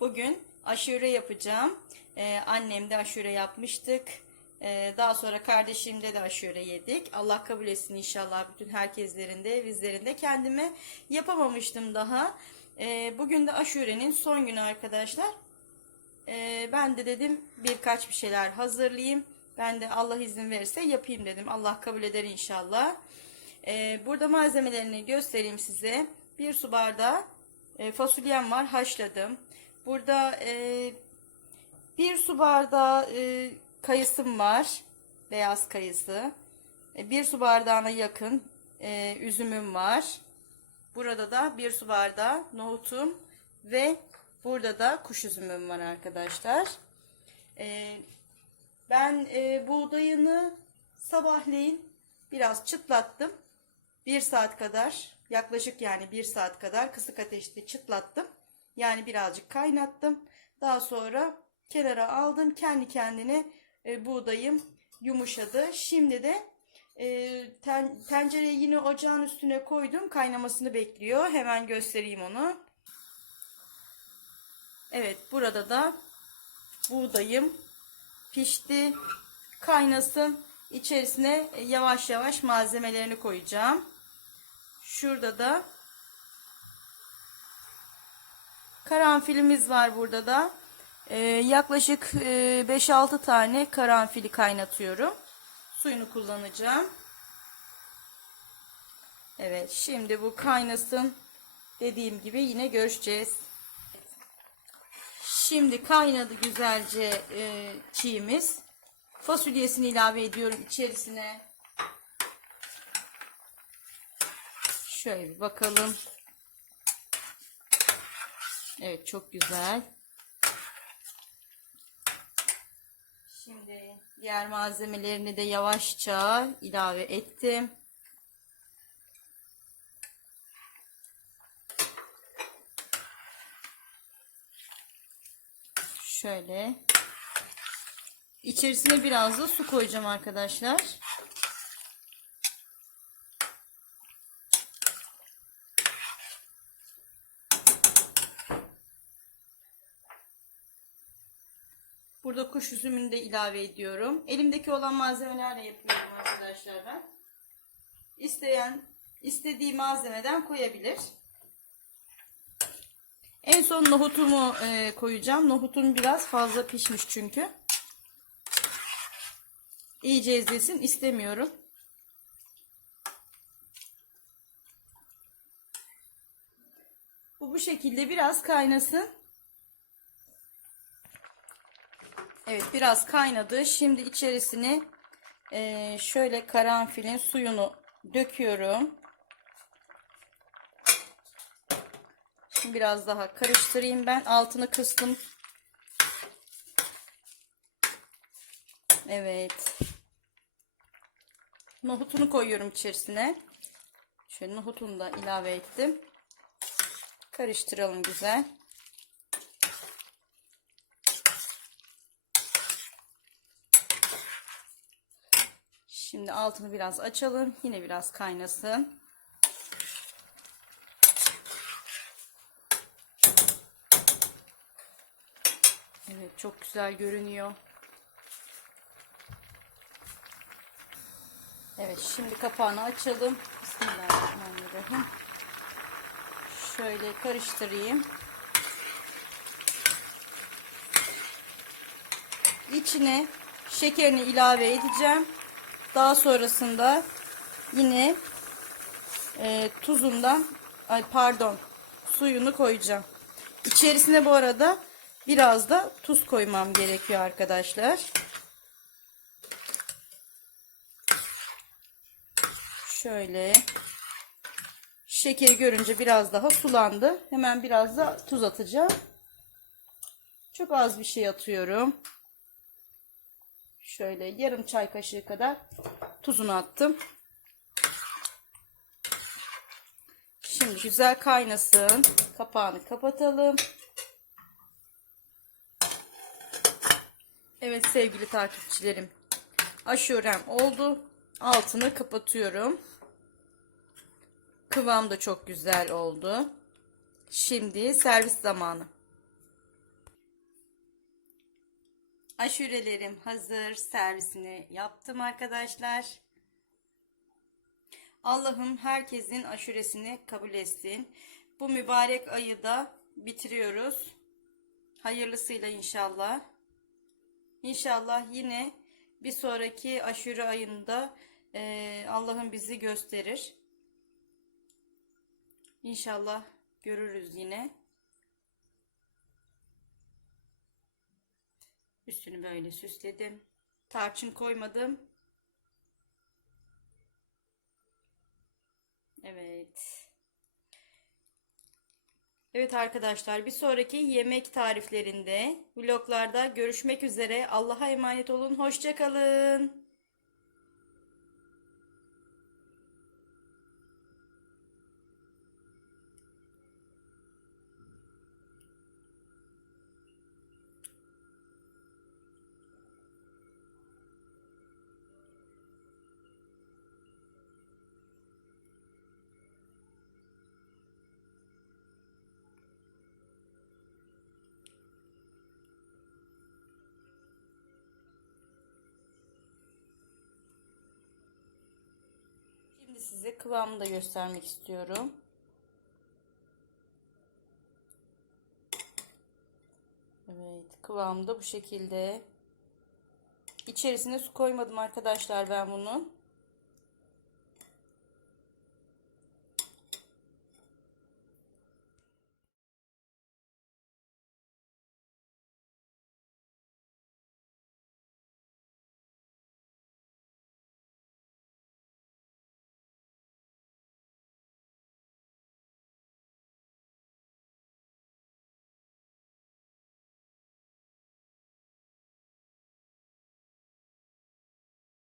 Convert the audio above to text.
Bugün aşure yapacağım. Ee, annem de aşure yapmıştık. Ee, daha sonra kardeşimde de aşure yedik. Allah kabul etsin inşallah bütün herkeslerinde, bizlerinde. Kendime yapamamıştım daha. Ee, bugün de aşurenin son günü arkadaşlar. Ee, ben de dedim birkaç bir şeyler hazırlayayım. Ben de Allah izin verirse yapayım dedim. Allah kabul eder inşallah. Ee, burada malzemelerini göstereyim size. Bir su bardağı e, fasulyem var haşladım. Burada e, bir su bardağı e, kayısım var. Beyaz kayısı. E, bir su bardağına yakın e, üzümüm var. Burada da bir su bardağı nohutum ve burada da kuş üzümüm var arkadaşlar. E, ben e, buğdayını sabahleyin biraz çıtlattım. Bir saat kadar yaklaşık yani bir saat kadar kısık ateşte çıtlattım. Yani birazcık kaynattım. Daha sonra kenara aldım. Kendi kendine e, buğdayım yumuşadı. Şimdi de e, ten, tencereyi yine ocağın üstüne koydum. Kaynamasını bekliyor. Hemen göstereyim onu. Evet burada da buğdayım pişti. Kaynasın. İçerisine yavaş yavaş malzemelerini koyacağım. Şurada da karanfilimiz var burada da. Ee, yaklaşık e, 5-6 tane karanfili kaynatıyorum. Suyunu kullanacağım. Evet şimdi bu kaynasın. Dediğim gibi yine görüşeceğiz. Şimdi kaynadı güzelce e, çiğimiz. Fasulyesini ilave ediyorum içerisine. Şöyle bir bakalım. Evet çok güzel. Şimdi diğer malzemelerini de yavaşça ilave ettim. Şöyle. İçerisine biraz da su koyacağım arkadaşlar. Burada kuş üzümünü de ilave ediyorum. Elimdeki olan malzemelerle yapıyorum arkadaşlar ben. İsteyen istediği malzemeden koyabilir. En son nohutumu e, koyacağım. Nohutum biraz fazla pişmiş çünkü. İyice ezilsin istemiyorum. Bu bu şekilde biraz kaynasın. Evet biraz kaynadı. Şimdi içerisine e, şöyle karanfilin suyunu döküyorum. Şimdi biraz daha karıştırayım ben. Altını kıstım. Evet. Nohutunu koyuyorum içerisine. Şöyle nohutunu da ilave ettim. Karıştıralım güzel. Şimdi altını biraz açalım. Yine biraz kaynasın. Evet çok güzel görünüyor. Evet şimdi kapağını açalım. Bismillahirrahmanirrahim. Şöyle karıştırayım. İçine şekerini ilave edeceğim. Daha sonrasında yine e, tuzundan ay pardon suyunu koyacağım. İçerisine bu arada biraz da tuz koymam gerekiyor arkadaşlar. Şöyle şekeri görünce biraz daha sulandı. Hemen biraz da tuz atacağım. Çok az bir şey atıyorum. Şöyle yarım çay kaşığı kadar tuzunu attım. Şimdi güzel kaynasın. Kapağını kapatalım. Evet sevgili takipçilerim. Aşurem oldu. Altını kapatıyorum. Kıvam da çok güzel oldu. Şimdi servis zamanı. Aşurelerim hazır. Servisini yaptım arkadaşlar. Allah'ım herkesin aşuresini kabul etsin. Bu mübarek ayı da bitiriyoruz. Hayırlısıyla inşallah. İnşallah yine bir sonraki aşure ayında eee, Allah'ım bizi gösterir. İnşallah görürüz yine. Üstünü böyle süsledim. Tarçın koymadım. Evet. Evet arkadaşlar bir sonraki yemek tariflerinde vloglarda görüşmek üzere. Allah'a emanet olun. Hoşça Şimdi size kıvamını da göstermek istiyorum. Evet, kıvamı da bu şekilde. İçerisine su koymadım arkadaşlar ben bunun.